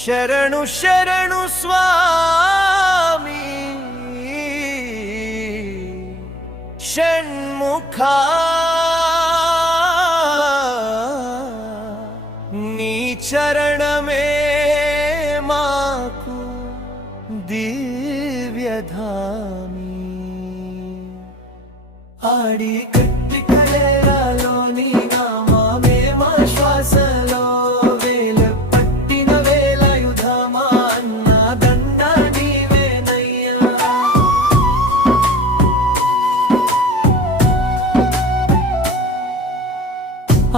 శరణు శరణు స్వామి షణ్ముఖా నీ చరణమే మాకు దివ్యధామి ఆడి గట్టి కలేరాలో నీ నామమే మా శ్వాసలో వేల పట్టిన వేలాయుధమా అన్న దండ నీవేనయ్యా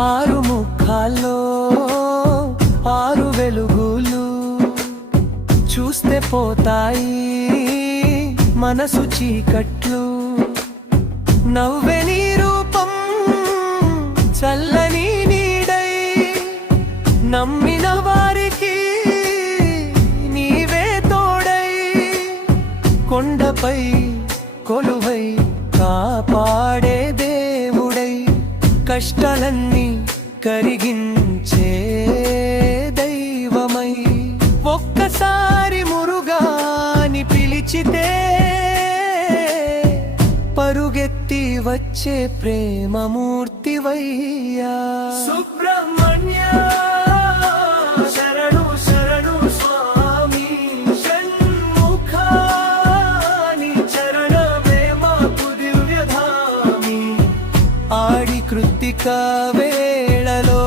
ఆరు ముఖాల్లో ఆరు వెలుగులు చూస్తే పోతాయి మనసు చీకట్లు నవ్వే నీ రూపం చల్లని నీడై నమ్మిన వారికి నీవే తోడై కొండపై కొలువై కాపాడే దేవుడై కష్టాలన్నీ కరిగించే దైవమై ఒక్కసారి మురుగాని పిలిచితే పరుగెత్తి వచ్చే ప్రేమమూర్తివయ్యా సుబ్రహ్మణ్య శరణు శరణు స్వామి షణ్ముఖా నీ చరణమే మాకు దివ్యధామి ఆడి కృత్తిక వేళలో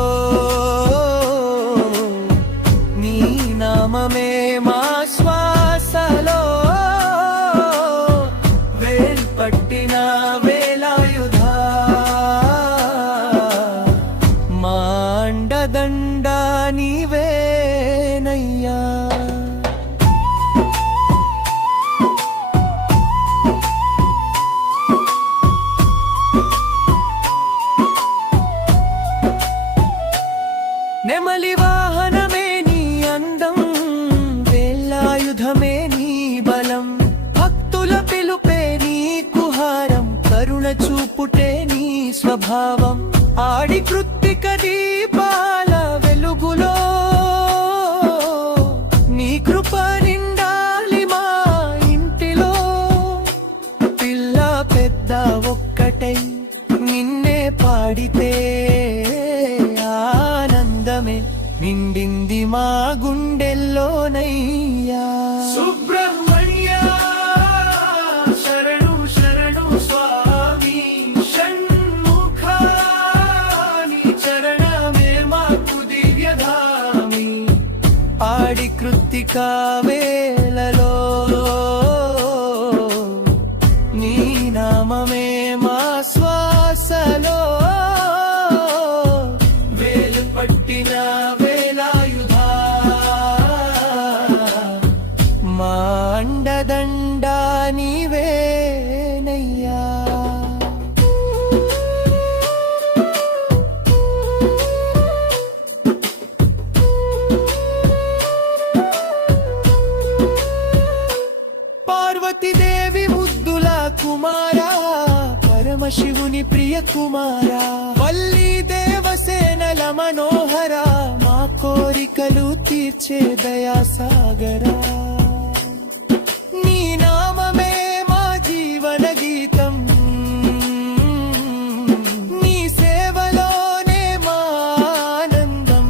నీ నామమే మా శ్వాసలో పట్టిన వేలాయుధ మాండదండ నీవేనయ్యా నెమలి వాహనమే నీ అందం వేలాయుధమే నీ బలం భక్తుల పిలుపే కరుణ చూపుటే నీ స్వభావం ఆడి కృత్తిక దీపాల వెలుగులో నీ కృప నిండాలి మా ఇంటిలో పిల్ల పెద్ద ఒక్కటై నిన్నే పాడితే ఆనందమే నిండింది మా గుండెల్లోనయ్యా సుబ్రహ్మణ్య ఆడి కృత్తిక వేళలో నీ నామమే మా శ్వాసలో వేలు పట్టిన వేలాయుధ మా అండదండ నీవేనయ్యా పార్వతీదేవి ముద్దుల కుమారా పరమశివుని ప్రియ కుమారా వల్లి దేవసేనల మనోహర మా కోరికలు తీర్చే దయాసాగరా నీ నామమే మా జీవన గీతం నీ సేవలోనే మా ఆనందం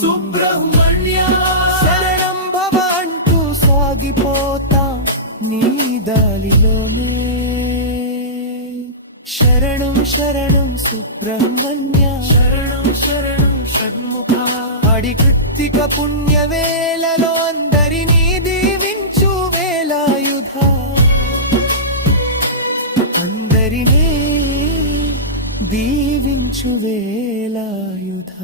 సుబ్రహ్మణ్య శరణం భవ అంటూ సాగిపోతా నీ దాలిలోనే శరణం శరణం సుబ్రహ్మణ్య శరణం శరణం షణ్ముఖ ఆడి కృత్తిక పుణ్య వేళలో అందరినీ దీవించు వేలాయుధ అందరినీ దీవించు వేలాయుధ